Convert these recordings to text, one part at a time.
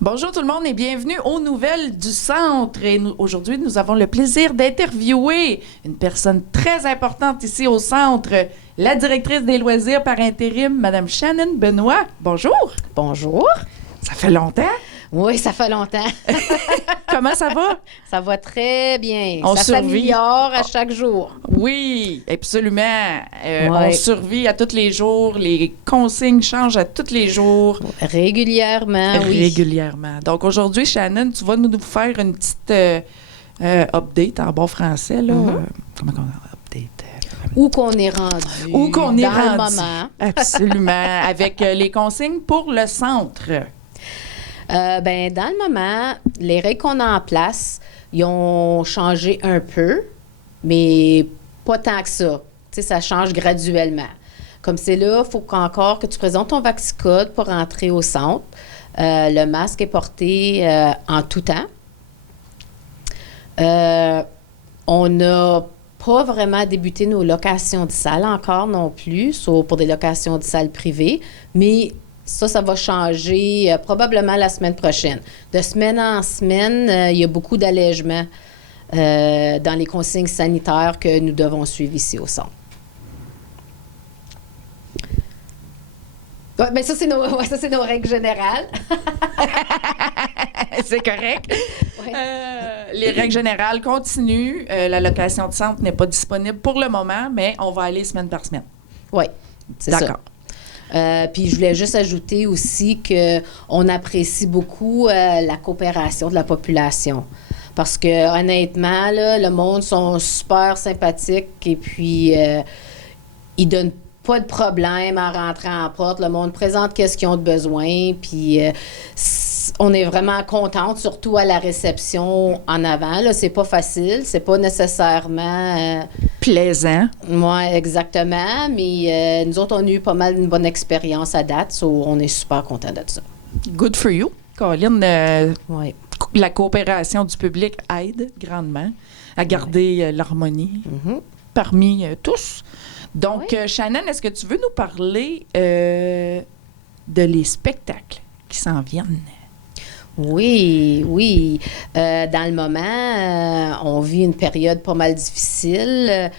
Bonjour tout le monde et bienvenue aux Nouvelles du Centre. Et aujourd'hui, nous avons le plaisir d'interviewer une personne très importante ici au Centre, la directrice des loisirs par intérim, Madame Shannon Benoît. Bonjour. Bonjour. Ça fait longtemps. Oui, ça fait longtemps. Comment ça va? Ça va très bien. On ça survit. s'améliore à chaque jour. Oui, absolument. Ouais. On survit à tous les jours. Les consignes changent à tous les jours. Régulièrement, oui. Régulièrement. Donc aujourd'hui, Shannon, tu vas nous faire une petite update en bon français. Là. Comment on a update? Où qu'on est rendu. Où qu'on est dans rendu. le moment. Absolument. Avec les consignes pour le centre. Dans le moment, les règles qu'on a en place, ils ont changé un peu, mais pas tant que ça. Tu sais, ça change graduellement. Comme c'est là, il faut encore que tu présentes ton Vaxicode pour entrer au centre. Le masque est porté en tout temps. On n'a pas vraiment débuté nos locations de salles encore non plus, sauf pour des locations de salles privées, mais ça va changer probablement la semaine prochaine. De semaine en semaine, il y a beaucoup d'allègements dans les consignes sanitaires que nous devons suivre ici au centre. Ouais, mais ça, c'est nos règles générales. C'est correct. Ouais. Les règles générales continuent. La location de centre n'est pas disponible pour le moment, mais on va aller semaine par semaine. Oui, c'est ça. D'accord. Puis je voulais juste ajouter aussi qu'on apprécie beaucoup la coopération de la population. Parce que honnêtement, là, le monde sont super sympathiques et puis ils donnent pas de problème en rentrant en porte. Le monde présente qu'est-ce qu'ils ont de besoin. Puis on est vraiment contente, surtout à la réception en avant. Là, c'est pas facile, c'est pas nécessairement Plaisant. oui, exactement. Mais nous autres, on a eu pas mal une bonne expérience à date. On est super contents de ça. Good for you. Colin, Oui. la coopération du public aide grandement à garder l'harmonie parmi tous. Donc, Shannon, est-ce que tu veux nous parler de les spectacles qui s'en viennent? Oui, oui. Dans le moment, on vit une période pas mal difficile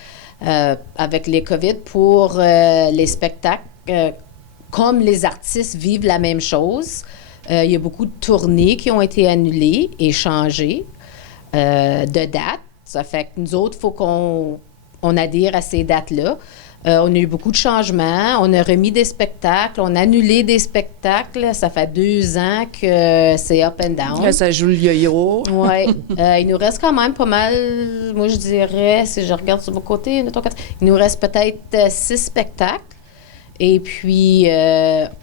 avec les COVID pour les spectacles. Comme les artistes vivent la même chose, il y a beaucoup de tournées qui ont été annulées et changées de date. Ça fait que nous autres, il faut qu'on adhère à ces dates-là. On a eu beaucoup de changements. On a remis des spectacles. On a annulé des spectacles. Ça fait 2 ans que c'est up and down. Là, ça joue le yo-yo. Oui. Il nous reste quand même pas mal, moi je dirais, si je regarde sur mon côté, il nous reste peut-être 6 spectacles. Et puis,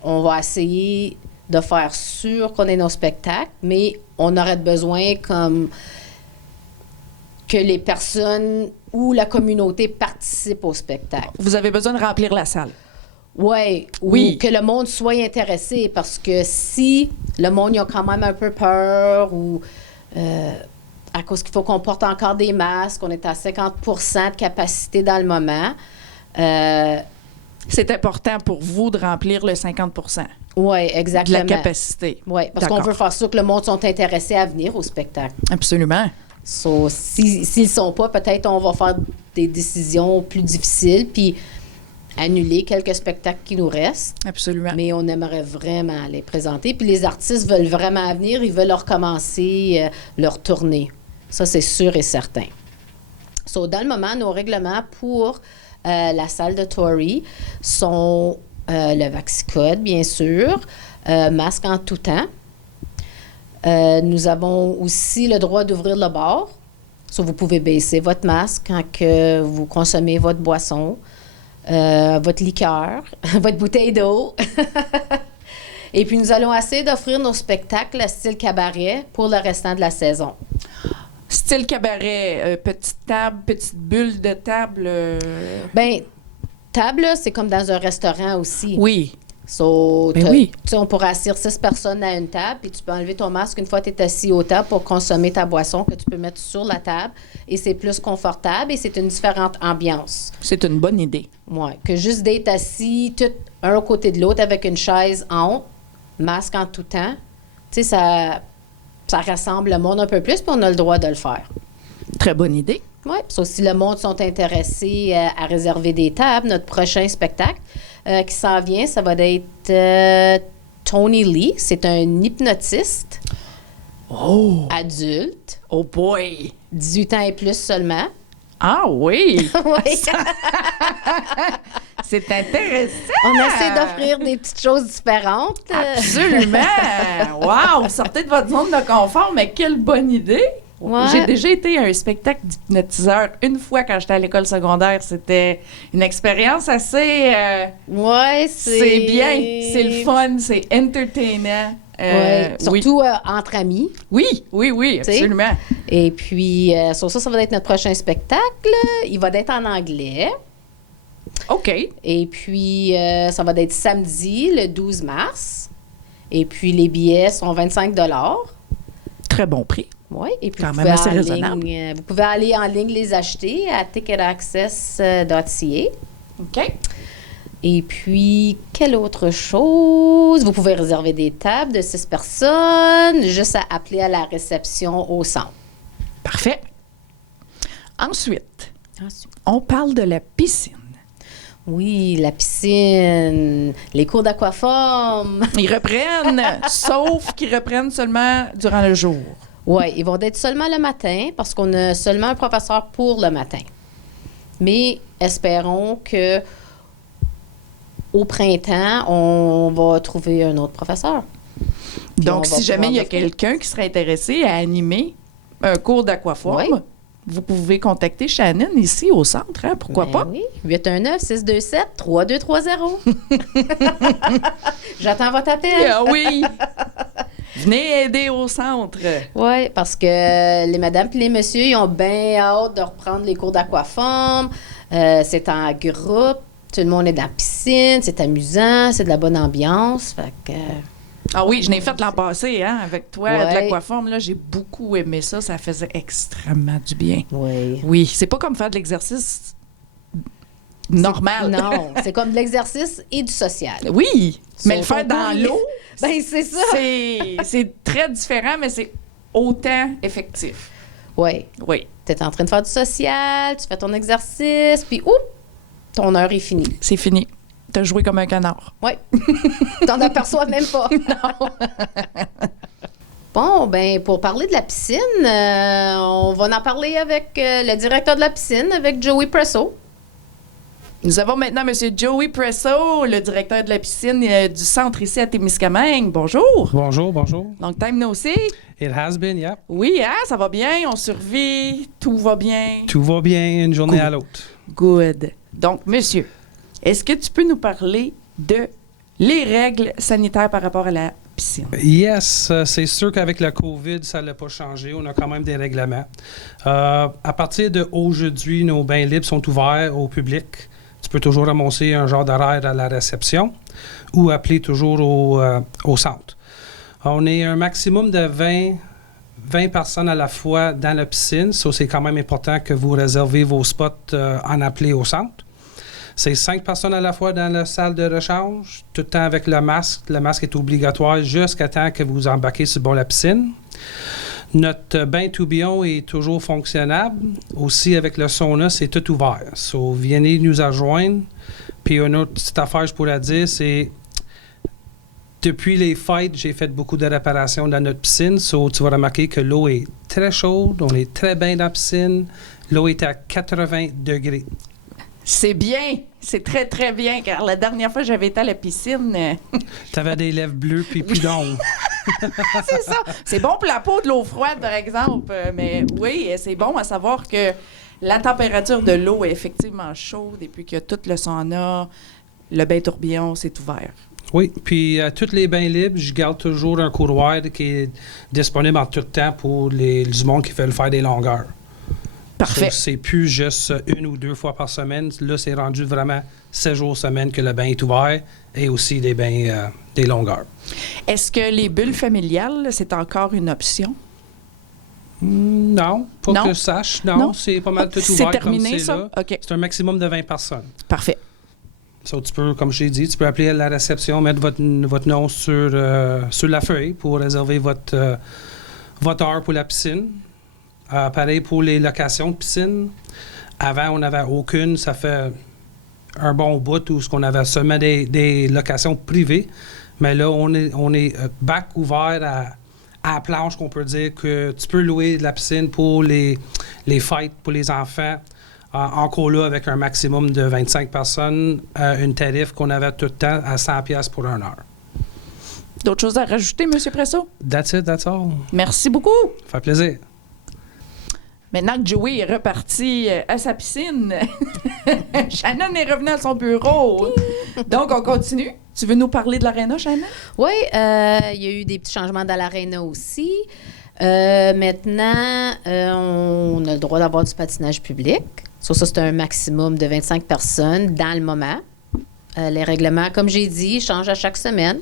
on va essayer de faire sûr qu'on ait nos spectacles, mais on aurait besoin comme que les personnes ou la communauté participent au spectacle. Vous avez besoin de remplir la salle. Ouais, Oui. ou que le monde soit intéressé, parce que si le monde il a quand même un peu peur ou à cause qu'il faut qu'on porte encore des masques, on est à 50% de capacité dans le moment. C'est important pour vous de remplir le 50 Oui, de exactement. la capacité. Oui, parce qu'on D'accord. veut faire sûr que le monde sont intéressés à venir au spectacle. Absolument. So, s'ils ne sont pas, peut-être on va faire des décisions plus difficiles, puis annuler quelques spectacles qui nous restent. Absolument. Mais on aimerait vraiment les présenter. Puis les artistes veulent vraiment venir, ils veulent recommencer leur tournée. Ça, c'est sûr et certain. So, dans le moment, nos règlements pour la salle de Tory sont le Vaxicode, bien sûr, masque en tout temps. Nous avons aussi le droit d'ouvrir le bar. So, vous pouvez baisser votre masque quand que vous consommez votre boisson, votre liqueur, votre bouteille d'eau. Et puis, nous allons essayer d'offrir nos spectacles à style cabaret pour le restant de la saison. Style cabaret, petite table, petite bulle de table. Bien, table, là, c'est comme dans un restaurant aussi. Oui. So, Ben oui. Tu sais, on pourrait asseoir 6 personnes à une table, puis tu peux enlever ton masque une fois que tu es assis au table pour consommer ta boisson que tu peux mettre sur la table. Et c'est plus confortable et c'est une différente ambiance. C'est une bonne idée. Oui, que juste d'être assis, tout un à côté de l'autre avec une chaise en haut, masque en tout temps, tu sais, ça rassemble le monde un peu plus, puis on a le droit de le faire. Très bonne idée. Oui, sauf si le monde sont intéressés à réserver des tables, notre prochain spectacle qui s'en vient, ça va être Tony Lee. C'est un hypnotiste adulte. Oh boy! 18 ans et plus seulement. Ah oui! Oui. C'est intéressant! On essaie d'offrir des petites choses différentes. Absolument! Wow! Sortez de votre zone de confort, mais quelle bonne idée! Ouais. J'ai déjà été à un spectacle d'hypnotiseur une fois quand j'étais à l'école secondaire. C'était une expérience assez... Ouais, c'est bien, c'est le fun, c'est entertainant. Surtout entre amis. Oui, absolument. Et puis, sur ça va être notre prochain spectacle. Il va être en anglais. OK. Et puis, ça va être samedi, le 12 mars. Et puis, les billets sont 25 $. Très bon prix. Oui, et puis quand même assez raisonnable. Vous pouvez aller en ligne les acheter à ticketaccess.ca. OK. Et puis, quelle autre chose? Vous pouvez réserver des tables de 6 personnes, juste à appeler à la réception au centre. Parfait. Ensuite, on parle de la piscine. Oui, la piscine, les cours d'aquaforme. Ils reprennent, sauf qu'ils reprennent seulement durant le jour. Oui, ils vont être seulement le matin parce qu'on a seulement un professeur pour le matin. Mais espérons que au printemps, on va trouver un autre professeur. Donc, si jamais il y a quelqu'un qui serait intéressé à animer un cours d'aquaforme, vous pouvez contacter Shannon ici au centre, hein? Pourquoi pas? Oui, 819-627-3230. J'attends votre appel. Ah oui! Venez aider au centre. Oui, parce que les madames et les messieurs, ils ont bien hâte de reprendre les cours d'aquaforme. C'est en groupe. Tout le monde est dans la piscine. C'est amusant. C'est de la bonne ambiance. Fait que... Ah oui, je l'ai fait l'an passé, hein, avec toi, de l'aquaforme. Là, j'ai beaucoup aimé ça. Ça faisait extrêmement du bien. Oui. Oui, c'est pas comme faire de l'exercice normal. Non, c'est comme de l'exercice et du social. Oui, mais le faire dans l'eau, ben c'est ça. C'est très différent, mais c'est autant effectif. Oui. Oui. Tu es en train de faire du social, tu fais ton exercice, puis ton heure est finie. C'est fini. T'as joué comme un canard. Oui. T'en aperçois même pas. Non. Bon, ben pour parler de la piscine, on va en parler avec le directeur de la piscine, avec Joey Presso. Nous avons maintenant M. Joey Presso, le directeur de la piscine du centre ici à Témiscamingue. Bonjour. Bonjour. Long time no see. It has been, yeah. Oui, hein, ça va bien, on survit, tout va bien. Tout va bien une journée à l'autre. Good. Donc, monsieur, est-ce que tu peux nous parler de les règles sanitaires par rapport à la piscine? Yes, c'est sûr qu'avec la COVID, ça n'a pas changé. On a quand même des règlements. À partir d'aujourd'hui, nos bains libres sont ouverts au public. Tu peux toujours annoncer un genre d'horaire à la réception ou appeler toujours au centre. On est un maximum de 20 personnes à la fois dans la piscine. Ça, c'est quand même important que vous réservez vos spots en appeler au centre. C'est 5 personnes à la fois dans la salle de rechange, tout le temps avec le masque. Le masque est obligatoire jusqu'à temps que vous embarquez sur le bord de la piscine. Notre bain tourbillon est toujours fonctionnable. Aussi, avec le sauna, c'est tout ouvert. So, venez nous rejoindre. Puis, une autre petite affaire, je pourrais dire, c'est depuis les fêtes, j'ai fait beaucoup de réparations dans notre piscine. So, tu vas remarquer que l'eau est très chaude. On est très bien dans la piscine. L'eau est à 80 degrés. C'est bien. C'est très, très bien, car la dernière fois que j'avais été à la piscine... Tu avais des lèvres bleues puis plus d'ongles. C'est ça. C'est bon pour la peau de l'eau froide, par exemple. Mais oui, c'est bon à savoir que la température de l'eau est effectivement chaude et puis que tout le sauna, le bain tourbillon, c'est ouvert. Oui, puis à tous les bains libres, je garde toujours un couloir qui est disponible en tout temps pour du monde qui veut faire des longueurs. Parfait. So, c'est plus juste 1 ou 2 fois par semaine. Là, c'est rendu vraiment 7 jours semaine que le bain est ouvert et aussi des bains des longueurs. Est-ce que les bulles familiales, c'est encore une option? Non, pas Non. que je sache. Non, c'est pas mal tout ouvert. C'est terminé, comme c'est ça? là. OK. C'est un maximum de 20 personnes. Parfait. So, tu peux, comme j'ai dit, tu peux appeler à la réception, mettre votre nom sur la feuille pour réserver votre heure pour la piscine. Pareil pour les locations de piscine. Avant, on n'avait aucune. Ça fait un bon bout où on avait seulement des locations privées. Mais là, on est back ouvert à la planche, qu'on peut dire que tu peux louer de la piscine pour les fêtes, pour les enfants. Encore là, avec un maximum de 25 personnes, une tarif qu'on avait tout le temps à 100$ pour 1 heure. D'autres choses à rajouter, M. Presso? That's it, that's all. Merci beaucoup. Ça fait plaisir. Maintenant que Joey est reparti à sa piscine, Shannon est revenue à son bureau. Donc, on continue. Tu veux nous parler de l'aréna, Shannon? Oui, il y a eu des petits changements dans l'aréna aussi. Maintenant, on a le droit d'avoir du patinage public. Ça, c'est un maximum de 25 personnes dans le moment. Les règlements, comme j'ai dit, changent à chaque semaine.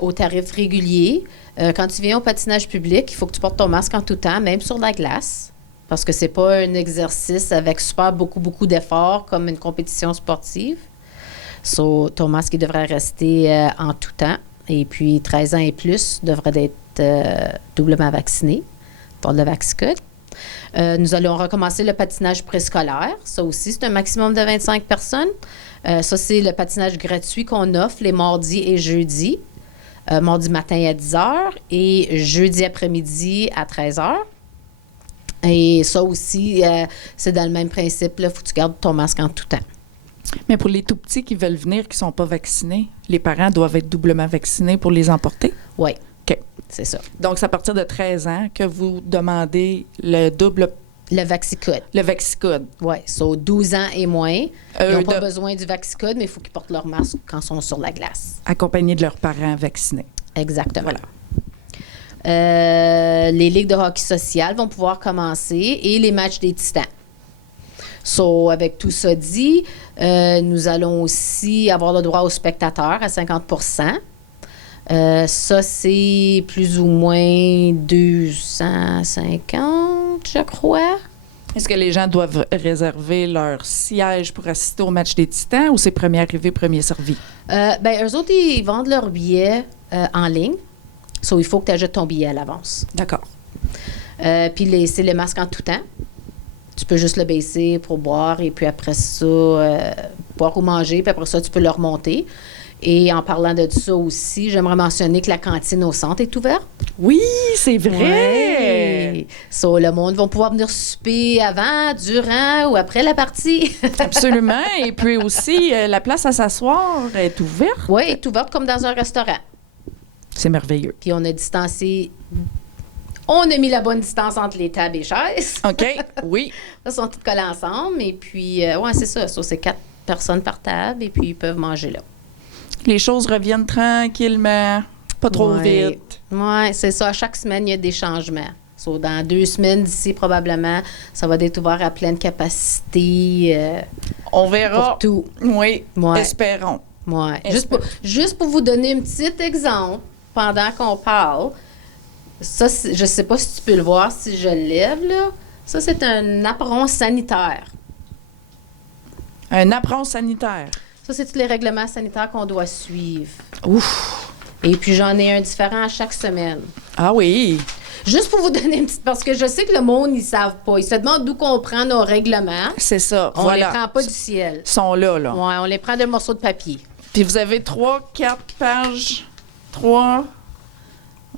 Au tarif régulier. Quand tu viens au patinage public, il faut que tu portes ton masque en tout temps, même sur la glace, parce que c'est pas un exercice avec beaucoup d'efforts comme une compétition sportive. So, ton masque, il devrait rester en tout temps. Et puis, 13 ans et plus devraient être doublement vaccinés pour le Vaxicode. Nous allons recommencer le patinage préscolaire. Ça aussi, c'est un maximum de 25 personnes. Ça, c'est le patinage gratuit qu'on offre les mardis et jeudis. Mardi matin à 10h et jeudi après-midi à 13h. Et ça aussi, c'est dans le même principe. Il faut que tu gardes ton masque en tout temps. Mais pour les tout-petits qui veulent venir, qui ne sont pas vaccinés, les parents doivent être doublement vaccinés pour les emporter? Oui. OK. C'est ça. Donc, c'est à partir de 13 ans que vous demandez le double... Le Vaxicode. Le Vaxicode. Oui. So, 12 ans et moins. Ils n'ont pas besoin du Vaxicode, mais il faut qu'ils portent leur masque quand ils sont sur la glace. Accompagnés de leurs parents vaccinés. Exactement. Voilà. Les ligues de hockey social vont pouvoir commencer et les matchs des Titans. So, avec tout ça dit, nous allons aussi avoir le droit aux spectateurs à 50 ça, c'est plus ou moins 250, je crois. Est-ce que les gens doivent réserver leur siège pour assister au match des Titans ou c'est premier arrivé, premier servi? Eux autres, ils vendent leurs billets en ligne. So, il faut que tu ajoutes ton billet à l'avance. D'accord. Puis c'est le masque en tout temps. Tu peux juste le baisser pour boire et puis après ça, boire ou manger, puis après ça, tu peux le remonter. Et en parlant de ça aussi, j'aimerais mentionner que la cantine au centre est ouverte. Oui, c'est vrai! Ouais. So, le monde va pouvoir venir souper avant, durant ou après la partie. Absolument. Et puis aussi, la place à s'asseoir est ouverte. Oui, elle est ouverte comme dans un restaurant. C'est merveilleux. Puis on a distancé... On a mis la bonne distance entre les tables et chaises. OK, oui. Ils sont toutes collées ensemble. Et puis, c'est ça. So, c'est 4 personnes par table et puis ils peuvent manger là. Les choses reviennent tranquillement, pas trop vite. Oui, c'est ça. Chaque semaine, il y a des changements. So, dans 2 semaines d'ici, probablement, ça va être ouvert à pleine capacité. On verra. Pour tout. Oui, Ouais. espérons. Ouais. Juste pour vous donner un petit exemple, pendant qu'on parle, ça, je ne sais pas si tu peux le voir si je le lève, là. Ça, c'est un apron sanitaire. Un apron sanitaire. Ça, c'est tous les règlements sanitaires qu'on doit suivre. Ouf! Et puis, j'en ai un différent à chaque semaine. Ah oui! Juste pour vous donner une petite... Parce que je sais que le monde, ils ne savent pas. Ils se demandent d'où qu'on prend nos règlements. C'est ça, On voilà. les prend pas du ciel. Ils sont là. Oui, on les prend d'un morceau de papier. Puis vous avez 3, 4 pages. 3...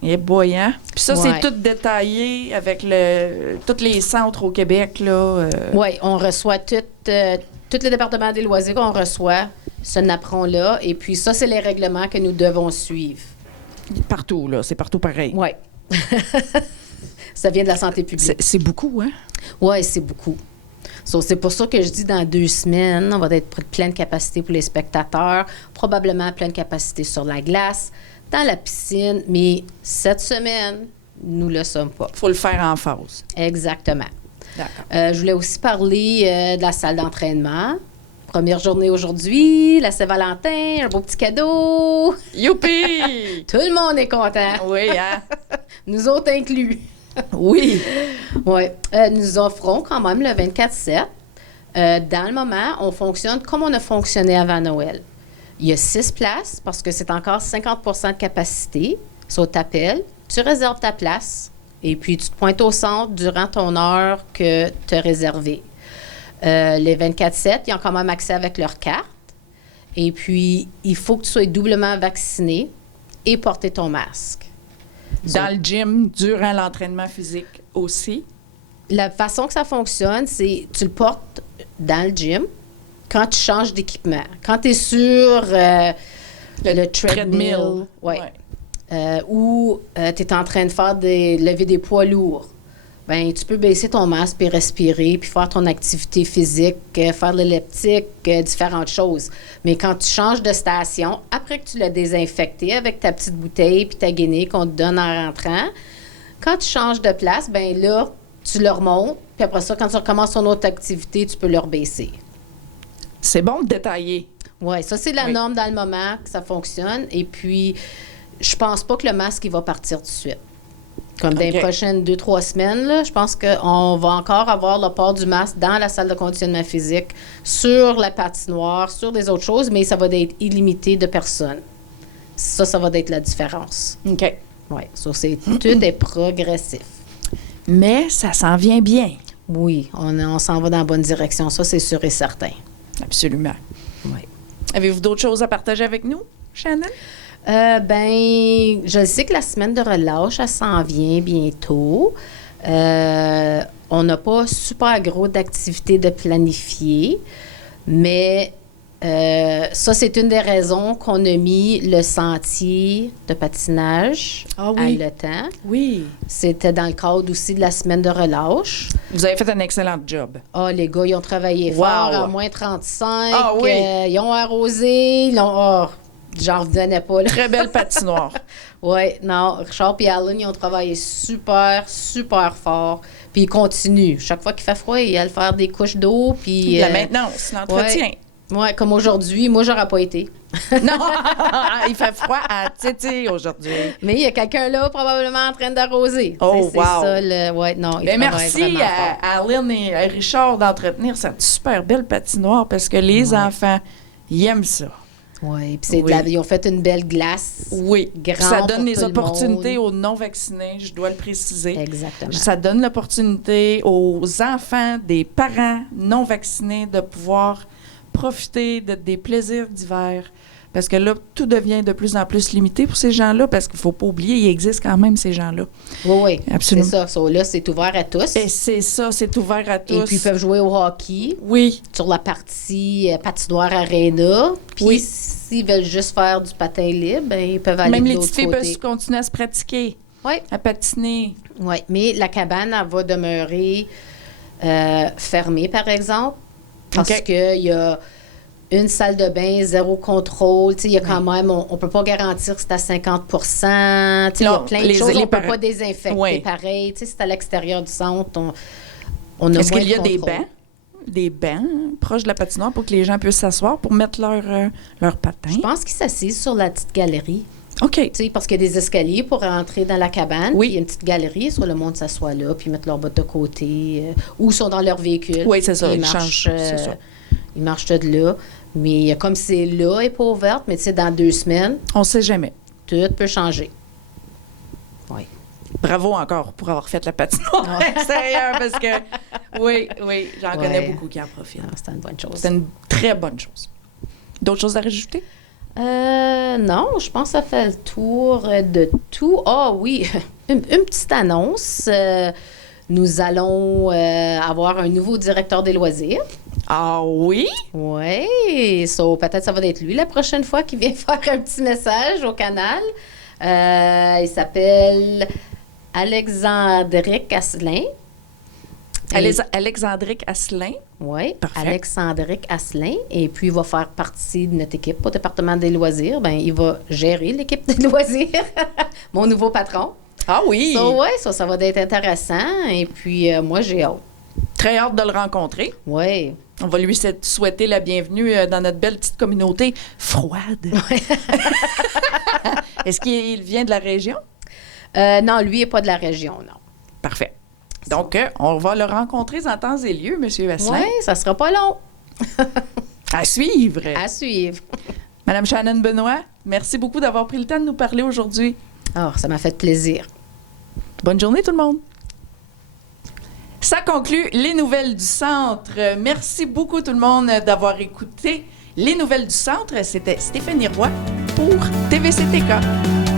Il est boyant. Puis ça, Ouais. c'est tout détaillé avec tous les centres au Québec, là. Oui, on reçoit tous les départements des loisirs, on reçoit ce napperon-là. Et puis ça, c'est les règlements que nous devons suivre. Partout, là. C'est partout pareil. Oui. Ça vient de la santé publique. C'est beaucoup, hein? Oui, c'est beaucoup. So, c'est pour ça que je dis dans 2 semaines, on va être pleine capacité pour les spectateurs, probablement pleine capacité sur la glace, dans la piscine, mais cette semaine, nous ne le sommes pas. Il faut le faire en phase. Exactement. D'accord. Je voulais aussi parler de la salle d'entraînement. Première journée aujourd'hui, la Saint-Valentin, un beau petit cadeau. Youpi! Tout le monde est content. Oui, hein? Nous autres inclus. Oui. Oui. Nous offrons quand même le 24/7 Dans le moment, on fonctionne comme on a fonctionné avant Noël. Il y a 6 places parce que c'est encore 50 de capacité. So, t'appelles, tu réserves ta place et puis tu te pointes au centre durant ton heure que tu as réservée. Les 24/7, ils ont quand même accès avec leur carte. Et puis, il faut que tu sois doublement vacciné et porter ton masque. Dans le gym, durant l'entraînement physique aussi. La façon que ça fonctionne, c'est tu le portes dans le gym quand tu changes d'équipement. Quand tu es sur le treadmill, ou tu es en train de faire lever des poids lourds, ben tu peux baisser ton masque puis respirer puis faire ton activité physique, faire de l'elliptique, différentes choses. Mais quand tu changes de station, après que tu l'as désinfecté avec ta petite bouteille puis ta guinée qu'on te donne en rentrant, quand tu changes de place, ben là, tu le remontes, puis après ça, quand tu recommences ton autre activité, tu peux le rebaisser. C'est bon de détailler. Oui, ça, c'est la norme dans le moment que ça fonctionne. Et puis, je pense pas que le masque, il va partir tout de suite. Comme dans les prochaines 2-3 semaines, là, je pense qu'on va encore avoir le port du masque dans la salle de conditionnement physique, sur la patinoire, sur des autres choses, mais ça va être illimité de personnes. Ça va être la différence. OK. Oui, ça, c'est tout est progressif. Mais ça s'en vient bien. Oui, on s'en va dans la bonne direction. Ça, c'est sûr et certain. Absolument. Oui. Avez-vous d'autres choses à partager avec nous, Shannon? Je sais que la semaine de relâche, elle s'en vient bientôt. On n'a pas super gros d'activités de planifier, mais ça, c'est une des raisons qu'on a mis le sentier de patinage à Le Temps. Oui. C'était dans le cadre aussi de la semaine de relâche. Vous avez fait un excellent job. Ah, les gars, ils ont travaillé fort à moins 35. Ah oui. Ils ont arrosé. J'en revenais pas, là. Très belle patinoire. Oui, non. Richard et Alan, ils ont travaillé super, super fort. Puis ils continuent. Chaque fois qu'il fait froid, ils allaient faire des couches d'eau. Puis la maintenance, l'entretien. Oui, comme aujourd'hui. Moi, j'aurais pas été. Non, il fait froid à Titi aujourd'hui. Mais il y a quelqu'un là, probablement en train d'arroser. Oh, c'est wow. Ça, non. Mais merci à Alan et à Richard d'entretenir cette super belle patinoire parce que les enfants, ils aiment ça. Oui, puis ils ont fait une belle glace. Oui, grande ça donne pour les tout le opportunités monde. aux non-vaccinés, je dois le préciser. Exactement. Ça donne l'opportunité aux enfants des parents non-vaccinés de pouvoir profiter des plaisirs d'hiver. Parce que là, tout devient de plus en plus limité pour ces gens-là, parce qu'il ne faut pas oublier, il existe quand même ces gens-là. Oui, absolument. C'est ça. Là, c'est ouvert à tous. Et c'est ça, c'est ouvert à tous. Et puis, ils peuvent jouer au hockey. Oui. Sur la partie patinoire arena. Puis, s'ils veulent juste faire du patin libre, ben, ils peuvent aller même de l'autre côté. Même les petites filles peuvent continuer à se pratiquer. Oui. À patiner. Oui, mais la cabane, elle va demeurer fermée, par exemple, parce qu'il y a une salle de bain, 0 contrôle. Il y a quand même, on ne peut pas garantir que c'est à 50 il y a plein de choses, on ne peut pas désinfecter pareil. C'est à l'extérieur du centre, on a Est-ce qu'il y a de contrôle. des bancs proches de la patinoire pour que les gens puissent s'asseoir pour mettre leur patin? Je pense qu'ils s'assisent sur la petite galerie. OK. Parce qu'il y a des escaliers pour rentrer dans la cabane. Oui. Il y a une petite galerie, sur le monde s'assoit là, puis mettent leurs bottes de côté, ou sont dans leur véhicule. Oui, c'est ça. Ils marchent de là. Mais comme c'est là, elle n'est pas ouverte, mais dans 2 semaines... On ne sait jamais. Tout peut changer. Oui. Bravo encore pour avoir fait la patinoire extérieure, parce que, oui, j'en connais beaucoup qui en profitent. C'est une bonne chose. C'est une très bonne chose. D'autres choses à rajouter? Non, je pense que ça fait le tour de tout. Ah oui, une petite annonce. Nous allons avoir un nouveau directeur des loisirs. Ah oui? Oui. Peut-être ça va être lui la prochaine fois qui vient faire un petit message au canal. Il s'appelle Alexandric Asselin. Alexandric Asselin. Oui, parfait. Alexandric Asselin. Et puis, il va faire partie de notre équipe au département des loisirs. Bien, il va gérer l'équipe des loisirs. Mon nouveau patron. Ah oui! Ça va être intéressant. Et puis, moi, j'ai hâte. Très hâte de le rencontrer. Oui. On va lui souhaiter la bienvenue dans notre belle petite communauté froide. Est-ce qu'il vient de la région? Non, lui n'est pas de la région, non. Parfait. Donc, on va le rencontrer en temps et lieu, M. Asselin. Oui, ça sera pas long. À suivre. À suivre. Madame Shannon Benoît, merci beaucoup d'avoir pris le temps de nous parler aujourd'hui. Oh, ça m'a fait plaisir. Bonne journée tout le monde. Ça conclut les nouvelles du Centre. Merci beaucoup tout le monde d'avoir écouté les nouvelles du Centre. C'était Stéphanie Roy pour TVCTK.